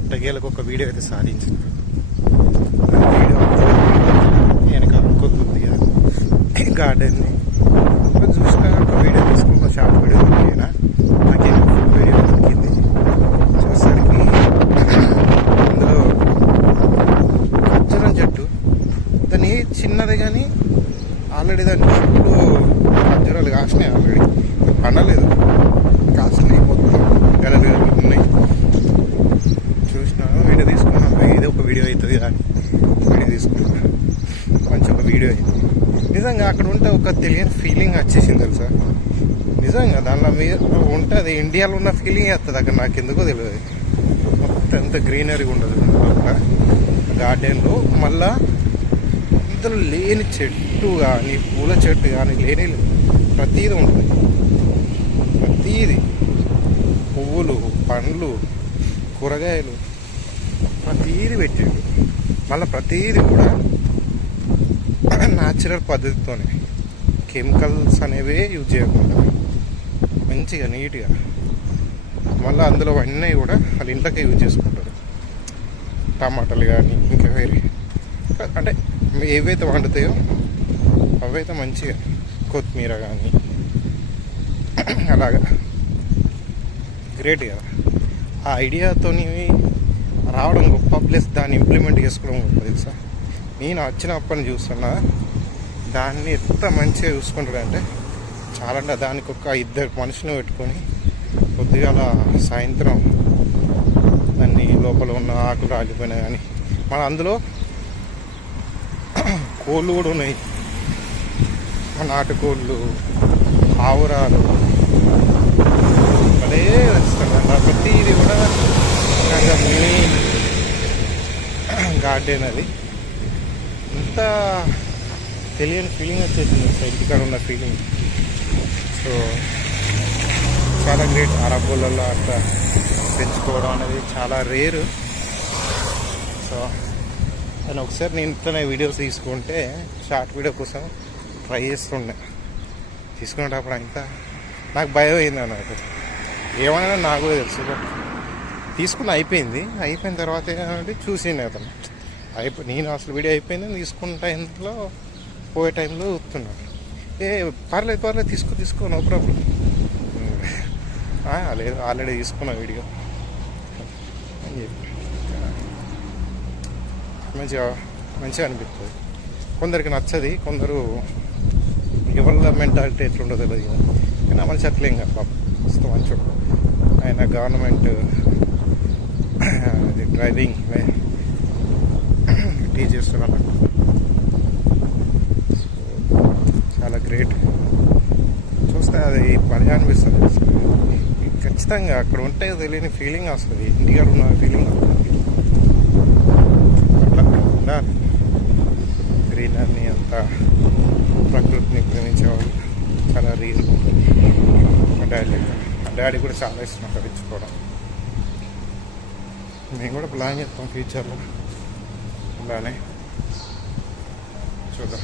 అట్టగేలకు ఒక వీడియో అయితే సాధించిన వీడియో వెనక అనుకోతుంది గార్డెన్ని చూసిన ఒక వీడియో తీసుకున్న షార్ట్ వీడియో దొరికినా నాకేమో ఫుల్ వీడియో దొరికింది. చూసరికి అందులో ఖర్జూరం చెట్టు. దాన్ని చిన్నది కానీ ఆల్రెడీ దాని చుట్టూ ఖర్జూరాలు కాసినాయి ఆల్రెడీ. పండలేదు. కాసినాయి మొత్తం గలలు గలలు ఉన్నాయి చూసిన వీడియో తీసుకున్నాం ఇది ఒక వీడియో అవుతుంది కానీ వీడియో తీసుకున్నాం మంచి ఒక వీడియో అయింది నిజంగా అక్కడ ఉంటే ఒక తెలియని ఫీలింగ్ వచ్చేసింది తెలుసా? నిజంగా దానిలో మీరు ఉంటుంది ఇండియాలో ఉన్న ఫీలింగ్ వస్తుంది అక్కడ నాకు ఎందుకో తెలియదు. మొత్తం ఎంత గ్రీనరీ ఉండదు గార్డెన్లో మళ్ళా ఇంతలో లేని చెట్టు కానీ పూల చెట్టు కానీ లేని ప్రతీది ఉంటుంది. ప్రతీది. పువ్వులు పండ్లు కూరగాయలు ప్రతీది పెట్టాడు మళ్ళీ ప్రతీది కూడా న్యాచురల్ పద్ధతితోనే. కెమికల్స్ అనేవి యూజ్ చేయకుండా మంచిగా నీట్గా మళ్ళీ అందులో అన్నీ కూడా వాళ్ళ ఇంట్లోకే యూజ్ చేసుకుంటారు. టమాటాలు కానీ ఇంకా వేరే. అంటే ఏవైతే వండుతాయో అవైతే మంచిగా కొత్తిమీర కానీ అలాగా. గ్రేట్ కదా ఆ ఐడియాతోని రావడం గొప్ప. ప్లస్ దాన్ని ఇంప్లిమెంట్ చేసుకోవడం గొప్ప తెలుసా? నేను వచ్చినప్పటి చూస్తున్నా దాన్ని ఎంత మంచిగా చూసుకుంటాడంటే చాలా అంటే దానికి ఒక ఇద్దరు మనుషులు పెట్టుకొని కొద్దిగా సాయంత్రం దాన్ని లోపల ఉన్న ఆకులు రాలిపోయినా కానీ మన అందులో కోళ్ళు కూడా ఉన్నాయి. నాటుకోళ్ళు ఆవురాలు భలే నచ్చుతుంది ప్రతిది కూడా మినీ గార్డెన్ అది. ఇంత తెలియని ఫీలింగ్ వచ్చేసింది అసలు ఇంటికాడ ఉన్న ఫీలింగ్ సో చాలా గ్రేట్ అరబ్బులలో అట్లా పెంచుకోవడం అనేది చాలా రేరు సో నేను ఒకసారి నేను ఇంట్లోనే వీడియోస్ తీసుకుంటే షార్ట్ వీడియో కోసం ట్రై చేస్తుండే. తీసుకునేటప్పుడు అంతా నాకు భయం అయింది అన్నట్టు. ఏమైనా నాకు తెలుసు బట్ తీసుకుని అయిపోయింది. అయిపోయిన తర్వాత ఏంటంటే చూసిండే అతను. అయిపో నేను అసలు వీడియో అయిపోయింది తీసుకున్న టైంలో పోయే టైంలో చూస్తున్నాను ఏ పర్లేదు పర్లేదు తీసుకో తీసుకో నో ప్రాబ్లం లేదు ఆల్రెడీ తీసుకున్నా వీడియో. అని చెప్పి. మంచిగా మంచిగా అనిపిస్తుంది. కొందరికి నచ్చది కొందరు ఎవరి మెంటాలిటీ ఎట్లుండో తెలియదు కానీ అమలు చెట్లేం కదా పాపం. మస్తు మంచి ఆయన గవర్నమెంట్ డ్రైవింగ్ టీచర్స్ చేస్తున్నాను చాలా గ్రేట్ చూస్తే అది పని అనిపిస్తుంది. ఖచ్చితంగా అక్కడ ఉంటే తెలియని ఫీలింగ్ వస్తుంది. ఇండియాలో ఉన్న ఫీలింగ్ వస్తుంది. అట్లా ఉండాలి గ్రీనర్ని అంతా ప్రకృతిని ప్రేమించేవాళ్ళు చాలా రీజన్ ఉంటుంది మా డాడీ మా డాడీ కూడా చాలా ఇష్టం అక్కడ ఇచ్చుకోవడం మేము కూడా ప్లాన్ చేస్తాం ఫ్యూచర్లో ఉండాలి చూద్దాం